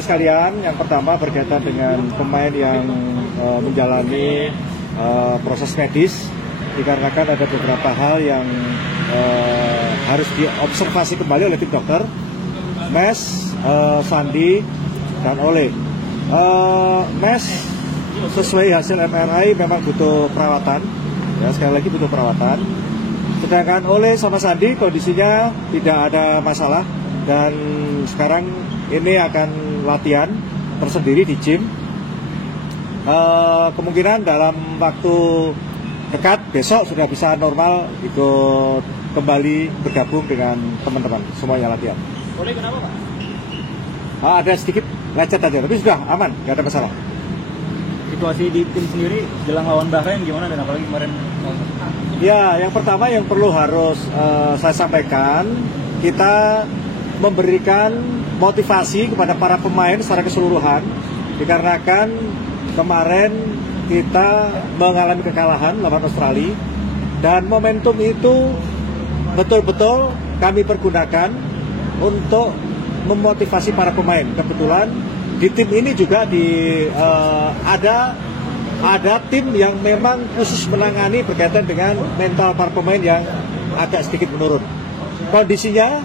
Sekalian, yang pertama berkaitan dengan pemain yang menjalani proses medis, dikarenakan ada beberapa hal yang harus diobservasi kembali oleh tim dokter, Mes, Sandi, dan Ole. Mes sesuai hasil MRI memang butuh perawatan, ya, sekali lagi butuh perawatan. Sedangkan Ole sama Sandi kondisinya tidak ada masalah dan sekarang ini akan latihan tersendiri di gym. Kemungkinan dalam waktu dekat besok sudah bisa normal ikut kembali bergabung dengan teman-teman semuanya latihan. Boleh kenapa Pak? Ada sedikit lecet aja, tapi sudah aman, nggak ada masalah. Situasi di tim sendiri jelang lawan Bahrain gimana dan apalagi kemarin? Ya, yang pertama yang perlu harus saya sampaikan, kita memberikan motivasi kepada para pemain secara keseluruhan, dikarenakan kemarin kita mengalami kekalahan lawan Australia dan momentum itu betul-betul kami pergunakan untuk memotivasi para pemain. Kebetulan di tim ini juga ada tim yang memang khusus menangani berkaitan dengan mental para pemain yang agak sedikit menurun. Kondisinya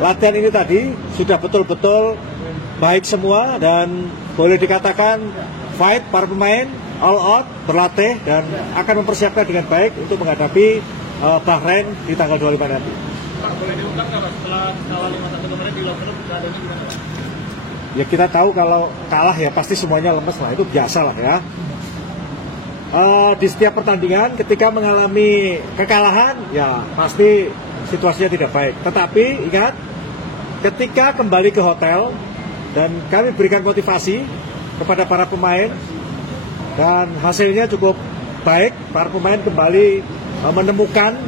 latihan ini tadi sudah betul-betul baik semua dan boleh dikatakan fight para pemain all out, berlatih dan akan mempersiapkan dengan baik untuk menghadapi Bahrain di tanggal 25 nanti. Pak, boleh diungkap nggak Pak setelah kalah 5-1 kemarin di locker room keadaannya gimana Pak? Ya kita tahu kalau kalah ya pasti semuanya lemes lah, itu biasa lah ya. Di setiap pertandingan ketika mengalami kekalahan ya pasti situasinya tidak baik. Tetapi ingat, ketika kembali ke hotel dan kami berikan motivasi kepada para pemain dan hasilnya cukup baik, para pemain kembali menemukan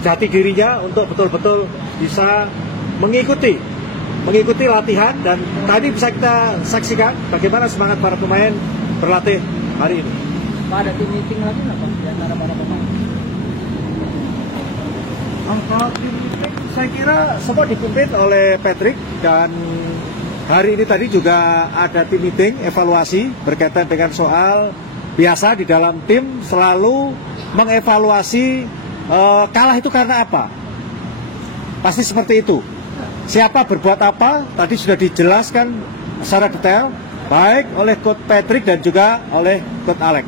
jati dirinya untuk betul-betul bisa mengikuti latihan dan tadi bisa kita saksikan bagaimana semangat para pemain berlatih hari ini. Pak, ada tim meeting lagi nggak Pak di antara para pemain? Kalau tim meeting saya kira semua dipimpin oleh Patrick dan hari ini tadi juga ada tim meeting evaluasi berkaitan dengan soal biasa di dalam tim selalu mengevaluasi kalah itu karena apa. Pasti seperti itu. Siapa berbuat apa tadi sudah dijelaskan secara detail baik oleh Coach Patrick dan juga oleh Coach Alex.